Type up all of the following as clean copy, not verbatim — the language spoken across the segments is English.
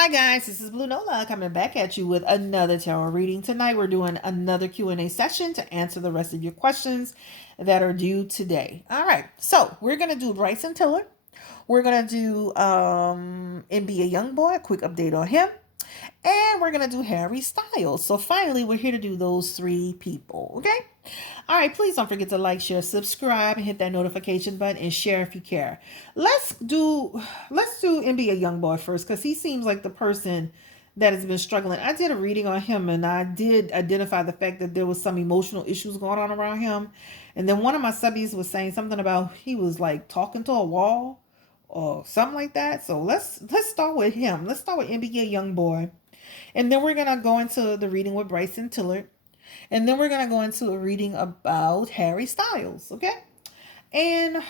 Hi guys, this is Blue Nola coming back at you with another tarot reading. Tonight we're doing another Q&A session to answer the rest of your questions that are due today. All right, so we're going to do Bryson Tiller. We're going to do NBA Youngboy, a quick update on him. And we're going to do Harry Styles. So finally, we're here to do those three people, okay? All right, please don't forget to like, share, subscribe, and hit that notification button and share if you care. Let's do NBA Youngboy first because he seems like the person that has been struggling. I did a reading on him and I did identify the fact that there was some emotional issues going on around him. And then one of my subbies was saying something about he was like talking to a wall or something like that. So let's start with him. Let's start with NBA Youngboy. And then we're going to go into the reading with Bryson Tiller. And then we're going to go into a reading about Harry Styles, okay? And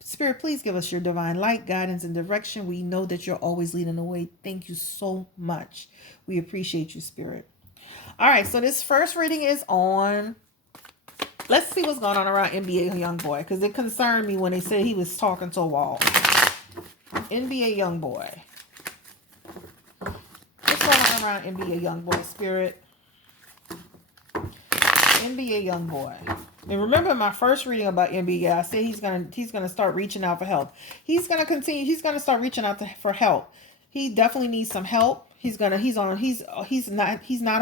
Spirit, please give us your divine light, guidance, and direction. We know that you're always leading the way. Thank you so much. We appreciate you, Spirit. All right, so this first reading is on... Let's see what's going on around NBA Youngboy, because it concerned me when they said he was talking to a wall. NBA Youngboy. What's going on around NBA Youngboy, Spirit? NBA Youngboy. And remember my first reading about NBA, I said he's gonna start reaching out for help. He's gonna start reaching out for help. He definitely needs some help. He's not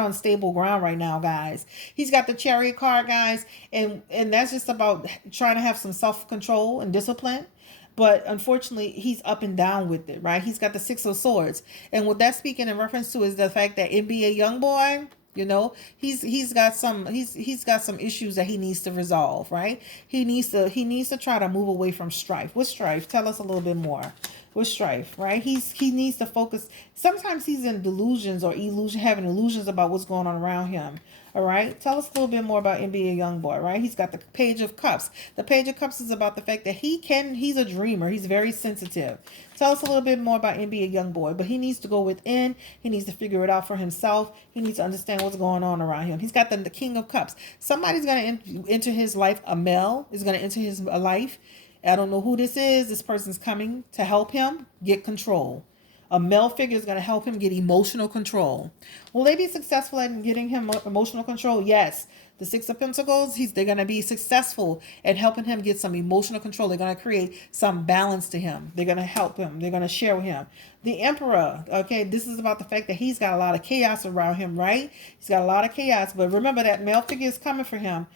on stable ground right now, guys. He's got the Chariot card, guys, and that's just about trying to have some self-control and discipline. But unfortunately, he's up and down with it, right? He's got the Six of Swords. And what that's speaking in reference to is the fact that NBA Youngboy, you know, he's got some issues that he needs to resolve, right? He needs to try to move away from strife. What strife? Tell us a little bit more. With strife, right? He needs to focus. Sometimes he's in delusions or having illusions about what's going on around him. All right. Tell us a little bit more about NBA Youngboy, right? He's got the Page of Cups. The Page of Cups is about the fact that he's a dreamer. He's very sensitive. Tell us a little bit more about NBA Youngboy, but he needs to go within. He needs to figure it out for himself. He needs to understand what's going on around him. He's got the King of Cups. Somebody's going to enter his life. A male is going to enter his life. I don't know who this is. This person's coming to help him get control. A male figure is going to help him get emotional control. Will they be successful in getting him emotional control? Yes. The Six of Pentacles, they're going to be successful at helping him get some emotional control. They're going to create some balance to him. They're going to help him. They're going to share with him. The Emperor, okay, this is about the fact that he's got a lot of chaos around him, right? He's got a lot of chaos. But remember that male figure is coming for him.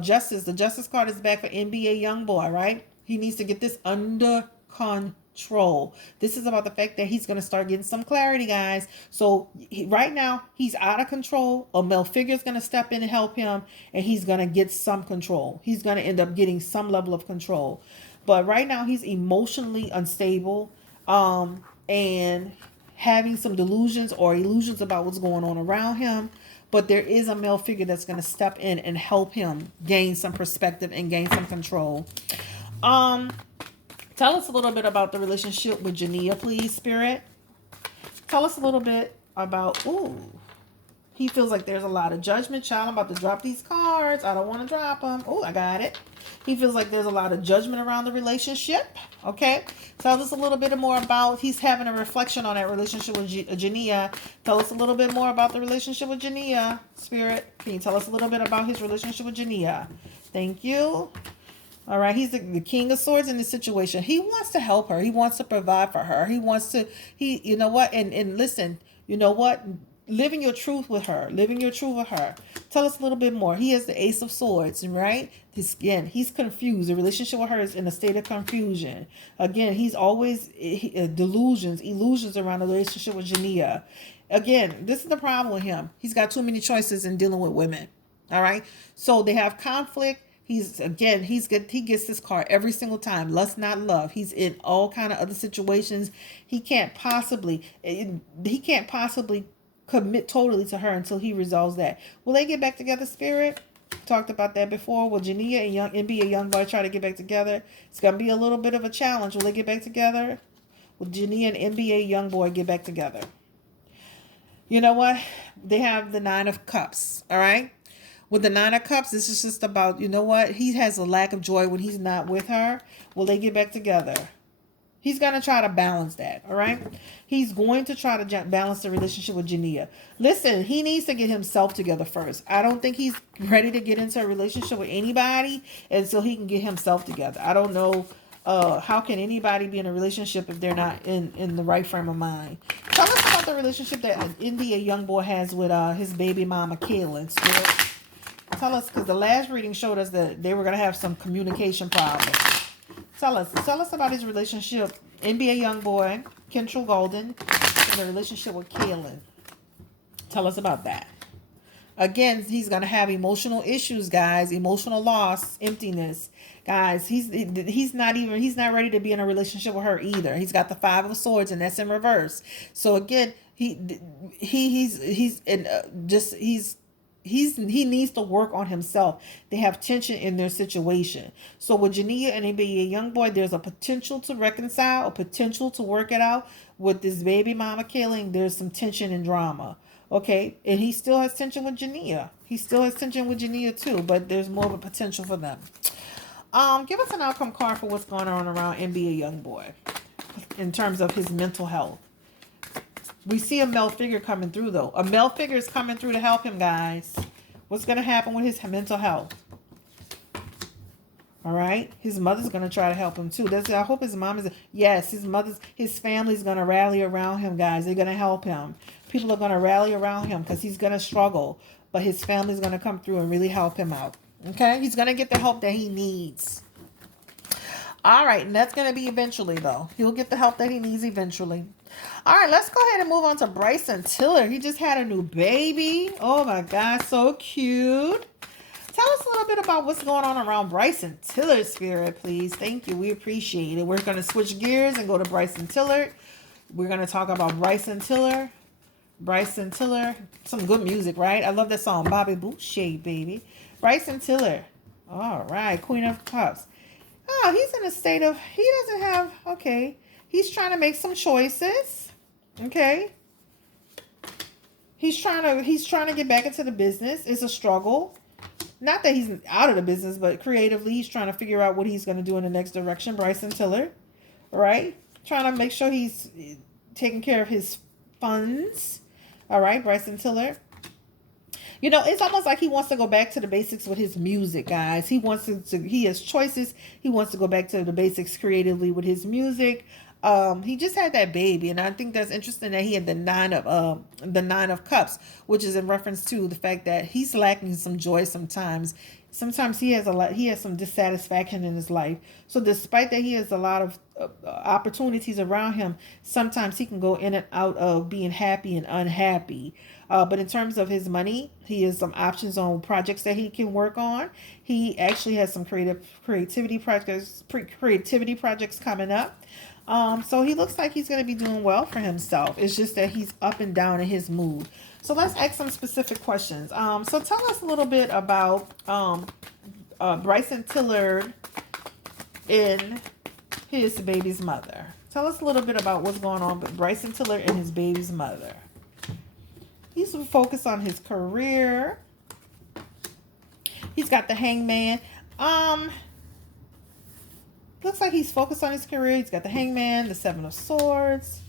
Justice. The Justice card is back for NBA Youngboy, right? He needs to get this under control. This is about the fact that he's going to start getting some clarity, guys. So right now, he's out of control. A male figure is going to step in and help him, and he's going to get some control. He's going to end up getting some level of control. But right now, he's emotionally unstable and having some delusions or illusions about what's going on around him. But there is a male figure that's going to step in and help him gain some perspective and gain some control. Tell us a little bit about the relationship with Jania, please, Spirit. Tell us a little bit about, he feels like there's a lot of judgment. Child, I'm about to drop these cards. I don't want to drop them. I got it. He feels like there's a lot of judgment around the relationship. Okay. Tell us a little bit more about, he's having a reflection on that relationship with Jania. Tell us a little bit more about the relationship with Jania, Spirit. Can you tell us a little bit about his relationship with Jania? Thank you. All right, he's the King of Swords in this situation. He wants to help her. He wants to provide for her. He wants to, you know what? And listen, you know what? Living your truth with her. Living your truth with her. Tell us a little bit more. He has the Ace of Swords, right? Again, he's confused. The relationship with her is in a state of confusion. Again, he's always illusions around the relationship with Jania. Again, this is the problem with him. He's got too many choices in dealing with women. All right, so they have conflict. He gets this card every single time. Lust, not love. He's in all kind of other situations. He can't possibly commit totally to her until he resolves that. Will they get back together, Spirit? Talked about that before. Will Jania and NBA Youngboy try to get back together? It's gonna be a little bit of a challenge. Will they get back together? Will Jania and NBA Youngboy get back together? You know what? They have the Nine of Cups. All right. With the Nine of Cups, this is just about, you know what? He has a lack of joy when he's not with her. Will they get back together? He's going to try to balance that, all right? He's going to try to balance the relationship with Jania. Listen, he needs to get himself together first. I don't think he's ready to get into a relationship with anybody until he can get himself together. I don't know how can anybody be in a relationship if they're not in the right frame of mind. Tell us about the relationship that India Youngboy has with his baby mama, Kaylin. Tell us, because the last reading showed us that they were going to have some communication problems. Tell us about his relationship, NBA Youngboy, Kendall Golden, and the relationship with Kaylin. Tell us about that. Again, he's going to have emotional issues, guys. Emotional loss, emptiness. Guys, he's not ready to be in a relationship with her either. He's got the 5 of Swords, and that's in reverse. So again, he needs to work on himself. They have tension in their situation. So with Jania and NBA Youngboy, there's a potential to reconcile, a potential to work it out. With this baby mama killing, there's some tension and drama. Okay, and he still has tension with Jania. He still has tension with Jania too, but there's more of a potential for them. Give us an outcome card for what's going on around NBA Youngboy in terms of his mental health. We see a male figure coming through, though. A male figure is coming through to help him, guys. What's going to happen with his mental health? All right. His mother's going to try to help him, too. I hope his mom is... Yes, his family's going to rally around him, guys. They're going to help him. People are going to rally around him because he's going to struggle. But his family's going to come through and really help him out. Okay? He's going to get the help that he needs. All right. And that's going to be eventually, though. He'll get the help that he needs eventually. All right, let's go ahead and move on to Bryson Tiller. He just had a new baby. Oh my God, so cute. Tell us a little bit about what's going on around Bryson Tiller, Spirit, please. Thank you. We appreciate it. We're going to switch gears and go to Bryson Tiller. We're going to talk about Bryson Tiller. Bryson Tiller. Some good music, right? I love that song, Bobby Boucher, baby. Bryson Tiller. All right, Queen of Cups. Oh, he's in a state of, he doesn't have, okay. He's trying to make some choices. Okay. He's trying to get back into the business. It's a struggle. Not that he's out of the business, but creatively, he's trying to figure out what he's going to do in the next direction. Bryson Tiller. All right. Trying to make sure he's taking care of his funds. All right. Bryson Tiller. You know, it's almost like he wants to go back to the basics with his music, guys. He has choices. He wants to go back to the basics creatively with his music. He just had that baby, and I think that's interesting that he had the 9 of Cups, which is in reference to the fact that he's lacking some joy sometimes. Sometimes he has some dissatisfaction in his life. So despite that he has a lot of opportunities around him, sometimes he can go in and out of being happy and unhappy. But in terms of his money, he has some options on projects that he can work on. He actually has some creativity projects coming up. So he looks like he's going to be doing well for himself. It's just that he's up and down in his mood. So let's ask some specific questions. So tell us a little bit about Bryson Tiller and his baby's mother. Tell us a little bit about what's going on with Bryson Tiller and his baby's mother. He's focused on his career. He's got the Hangman. Looks like he's focused on his career. He's got the Hangman, the 7 of Swords.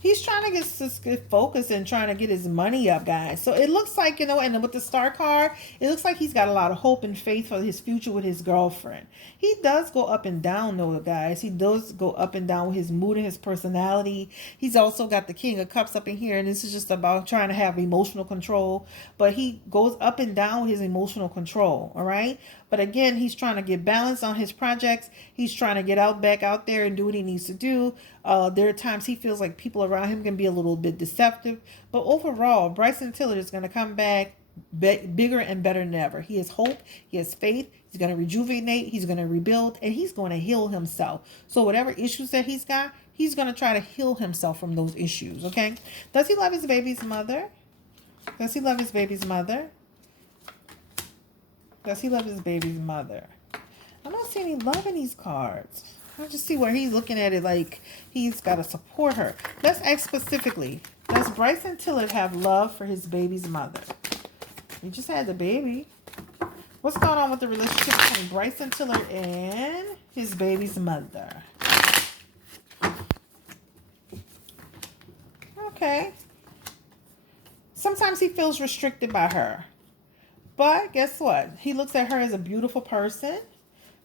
He's trying to get focused and trying to get his money up, guys. So it looks like, you know, and with the Star card, it looks like he's got a lot of hope and faith for his future with his girlfriend. He does go up and down, though, guys. He does go up and down with his mood and his personality. He's also got the King of Cups up in here, and this is just about trying to have emotional control. But he goes up and down with his emotional control, all right? But again, he's trying to get balance on his projects. He's trying to get back out there and do what he needs to do. There are times he feels like people around him can be a little bit deceptive. But overall, Bryson Tiller is going to come back bigger and better than ever. He has hope. He has faith. He's going to rejuvenate. He's going to rebuild. And he's going to heal himself. So whatever issues that he's got, he's going to try to heal himself from those issues. Okay? Does he love his baby's mother? Does he love his baby's mother? Does he love his baby's mother? I'm not seeing any love in these cards. I just see where he's looking at it like he's got to support her. Let's ask specifically. Does Bryson Tiller have love for his baby's mother? He just had the baby. What's going on with the relationship between Bryson Tiller and his baby's mother? Okay. Sometimes he feels restricted by her. But guess what? He looks at her as a beautiful person.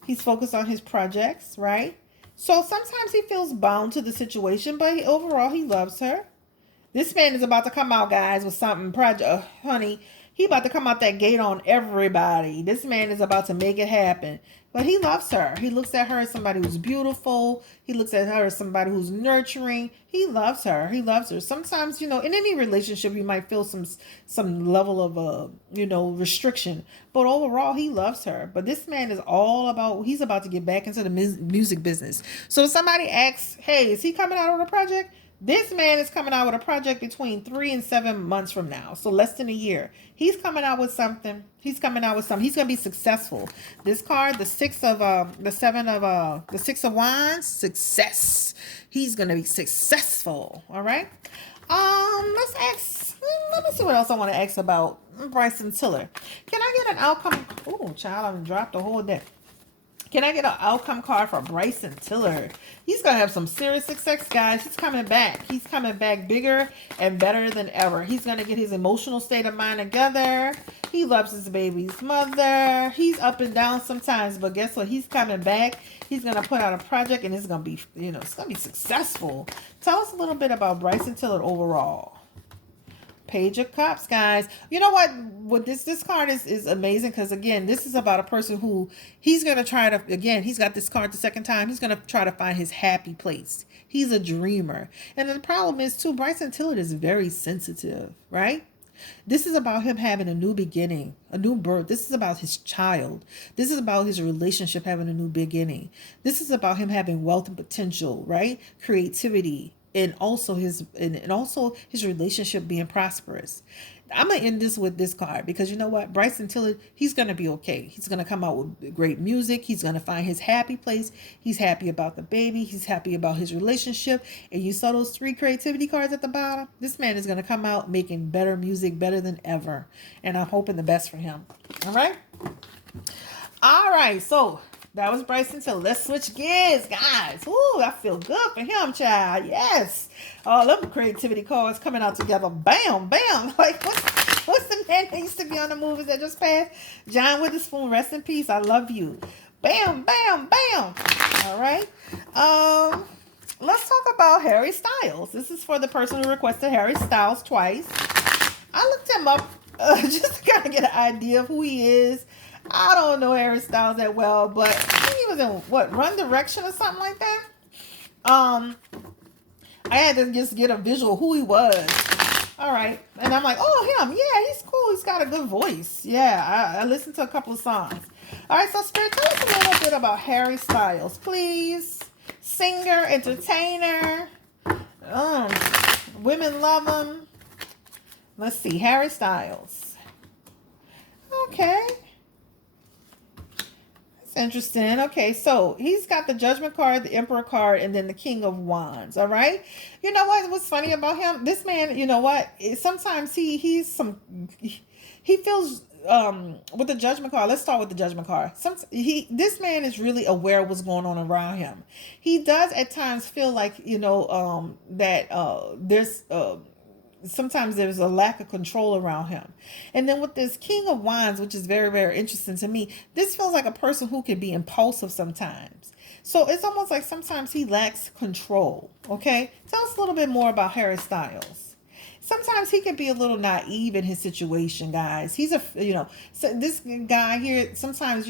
He's focused on his projects, right? So sometimes he feels bound to the situation, but overall he loves her. This man is about to come out, guys, with something. Honey, he about to come out that gate on everybody. This man is about to make it happen. But he loves her. He looks at her as somebody who's beautiful. He looks at her as somebody who's nurturing. He loves her. He loves her. Sometimes, in any relationship, you might feel some level of restriction. But overall, he loves her. But this man is all about. He's about to get back into the music business. So if somebody asks, "Hey, is he coming out on a project?" This man is coming out with a project between 3 and 7 months from now. So less than a year. He's coming out with something. He's going to be successful. This card, the 6 of Wands, success. He's going to be successful. All right. Let me see what else I want to ask about Bryson Tiller. Can I get an outcome? Oh, child, I've dropped the whole deck. Can I get an outcome card for Bryson Tiller? He's going to have some serious success, guys. He's coming back. He's coming back bigger and better than ever. He's going to get his emotional state of mind together. He loves his baby's mother. He's up and down sometimes, but guess what? He's coming back. He's going to put out a project, and it's going to be, it's going to be successful. Tell us a little bit about Bryson Tiller overall. Page of Cups, guys. You know what this card is amazing, because again, this is about a person who he's going to try to, again, he's got this card the second time, he's going to try to find his happy place. He's a dreamer. And the problem is too, Bryson Tiller is very sensitive, right? This is about him having a new beginning, a new birth. This is about his child. This is about his relationship having a new beginning. This is about him having wealth and potential, right? Creativity. And also his relationship being prosperous. I'm gonna end this with this card, because you know what, Bryson Tiller, he's gonna be okay. He's gonna come out with great music. He's gonna find his happy place. He's happy about the baby. He's happy about his relationship. And you saw those 3 creativity cards at the bottom. This man is gonna come out making better music, better than ever. And I'm hoping the best for him. All right. So that was Bryson Tiller. Let's switch gears, guys. Ooh, I feel good for him, child. Yes. Oh, them creativity cards coming out together. Bam, bam. Like, what's the man that used to be on the movies that just passed? John Witherspoon, rest in peace. I love you. Bam, bam, bam. All right. Let's talk about Harry Styles. This is for the person who requested Harry Styles twice. I looked him up just to kind of get an idea of who he is. I don't know Harry Styles that well, but I think he was in Run Direction or something like that. I had to just get a visual who he was. All right, and I'm like, oh, him, yeah, he's cool. He's got a good voice. Yeah, I listened to a couple of songs. All right, so Spirit, tell us a little bit about Harry Styles, please. Singer, entertainer. Women love him. Let's see, Harry Styles. Okay. Interesting. Okay, so he's got the Judgment card, the Emperor card, and then the King of Wands. All right. You know what's funny about him? This man, you know what? Sometimes he feels with the Judgment card. Let's start with the Judgment card. This man is really aware of what's going on around him. He does at times feel like that there's sometimes there's a lack of control around him. And then with this King of Wands, which is very, very interesting to me, this feels like a person who can be impulsive sometimes. So it's almost like sometimes he lacks control. Okay. Tell us a little bit more about Harry Styles. Sometimes he can be a little naive in his situation, guys. He's so this guy here, sometimes,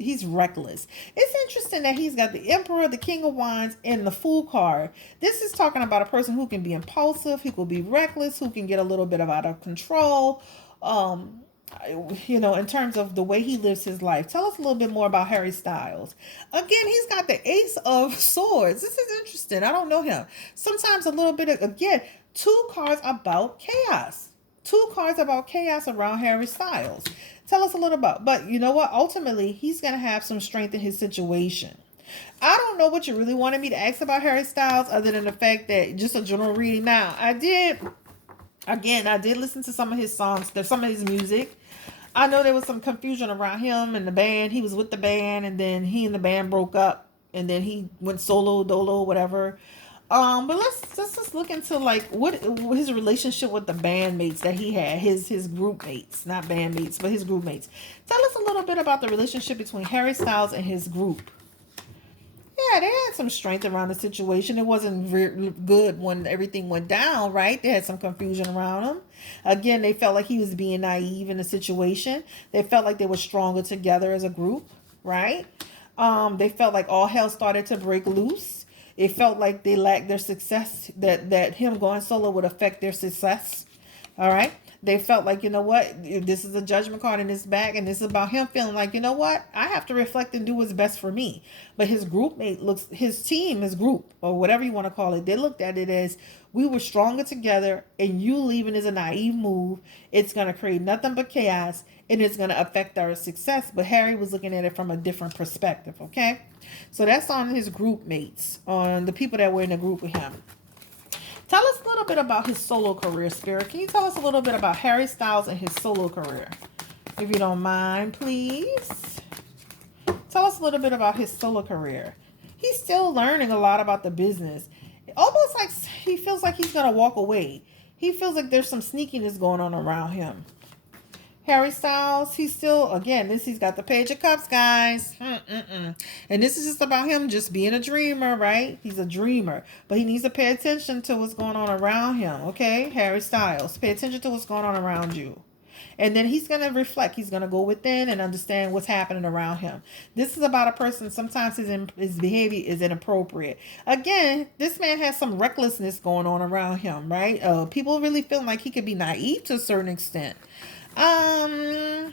he's reckless. It's interesting that he's got the Emperor, the King of Wands, and the Fool card. This is talking about a person who can be impulsive, who can be reckless, who can get a little bit out of control, in terms of the way he lives his life. Tell us a little bit more about Harry Styles. Again, he's got the Ace of Swords. This is interesting. I don't know him. Sometimes a little bit of, again, 2 cards about chaos. 2 cards about chaos around Harry Styles. Tell us a little about, but you know what? Ultimately, he's going to have some strength in his situation. I don't know what you really wanted me to ask about Harry Styles, other than the fact that just a general reading. Now, I did listen to some of his songs, some of his music. I know there was some confusion around him and the band. He was with the band, and then he and the band broke up, and then he went solo, dolo, whatever. But let's just look into like what his relationship with the bandmates that he had, his group mates, not bandmates, but his group mates. Tell us a little bit about the relationship between Harry Styles and his group. Yeah, they had some strength around the situation. It wasn't good when everything went down, right? They had some confusion around him. Again, they felt like he was being naive in the situation. They felt like they were stronger together as a group, right? They felt like all hell started to break loose. It felt like they lacked their success, that him going solo would affect their success. All right. They felt like, you know what, this is a judgment card in his back, and this is about him feeling like, you know what, I have to reflect and do what's best for me. But his his team, his group, or whatever you want to call it, they looked at it as we were stronger together, and you leaving is a naive move. It's going to create nothing but chaos, and it's going to affect our success. But Harry was looking at it from a different perspective, okay? So that's on his group mates, on the people that were in the group with him. Tell us a little bit about his solo career, Spirit. Can you tell us a little bit about Harry Styles and his solo career? If you don't mind, please. Tell us a little bit about his solo career. He's still learning a lot about the business. Almost like he feels like he's going to walk away. He feels like there's some sneakiness going on around him. Harry Styles, he's still, again, he's got the Page of Cups, guys. And this is just about him just being a dreamer, right? He's a dreamer. But he needs to pay attention to what's going on around him, okay? Harry Styles, pay attention to what's going on around you. And then he's going to reflect. He's going to go within and understand what's happening around him. This is about a person, sometimes his behavior is inappropriate. Again, this man has some recklessness going on around him, right? People really feeling like he could be naive to a certain extent. I'm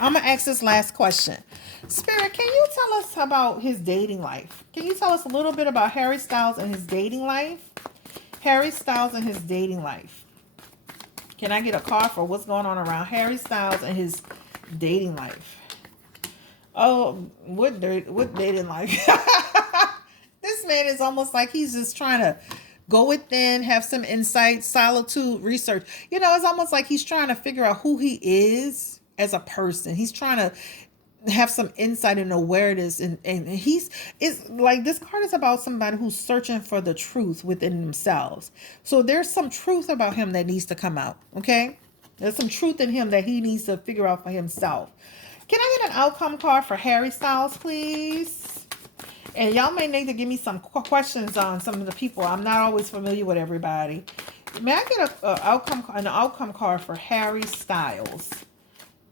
gonna ask this last question. Spirit, can you tell us about his dating life? Can you tell us a little bit about Harry Styles and his dating life? Harry Styles and his dating life. Can I get a card for what's going on around Harry Styles and his dating life? Oh, what dating life? This man is almost like he's just trying to go within, have some insight, solitude, research. You know, it's almost like he's trying to figure out who he is as a person. He's trying to have some insight and awareness. And it's like this card is about somebody who's searching for the truth within themselves. So there's some truth about him that needs to come out, okay? There's some truth in him that he needs to figure out for himself. Can I get an outcome card for Harry Styles, please? And y'all may need to give me some questions on some of the people. I'm not always familiar with everybody. May I get an outcome card for Harry Styles?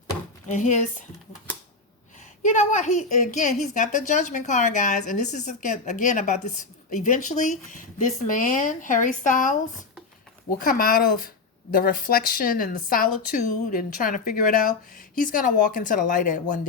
And his, you know what? He's got the judgment card, guys. And this is again about this. Eventually, this man, Harry Styles, will come out of the reflection and the solitude and trying to figure it out. He's gonna walk into the light at one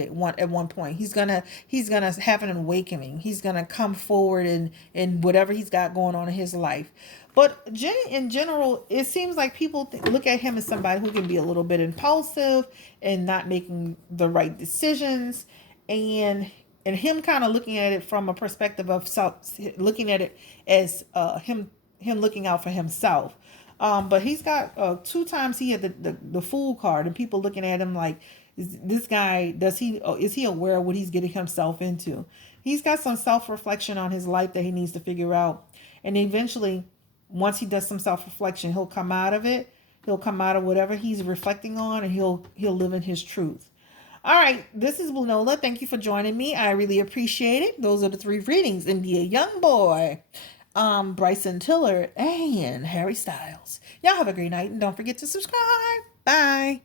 point. He's gonna have an awakening. He's gonna come forward in whatever he's got going on in his life. But in general, it seems like people look at him as somebody who can be a little bit impulsive and not making the right decisions, and him kind of looking at it from a perspective of looking at it as him looking out for himself. But he's got 2 times he had the Fool card, and people looking at him like, this guy, is he aware of what he's getting himself into? He's got some self-reflection on his life that he needs to figure out. And eventually, once he does some self-reflection, he'll come out of it. He'll come out of whatever he's reflecting on, and he'll live in his truth. All right, this is Blue Nola. Thank you for joining me. I really appreciate it. Those are the 3 readings. NBA Youngboy, Bryson Tiller, and Harry Styles. Y'all have a great night, and don't forget to subscribe. Bye.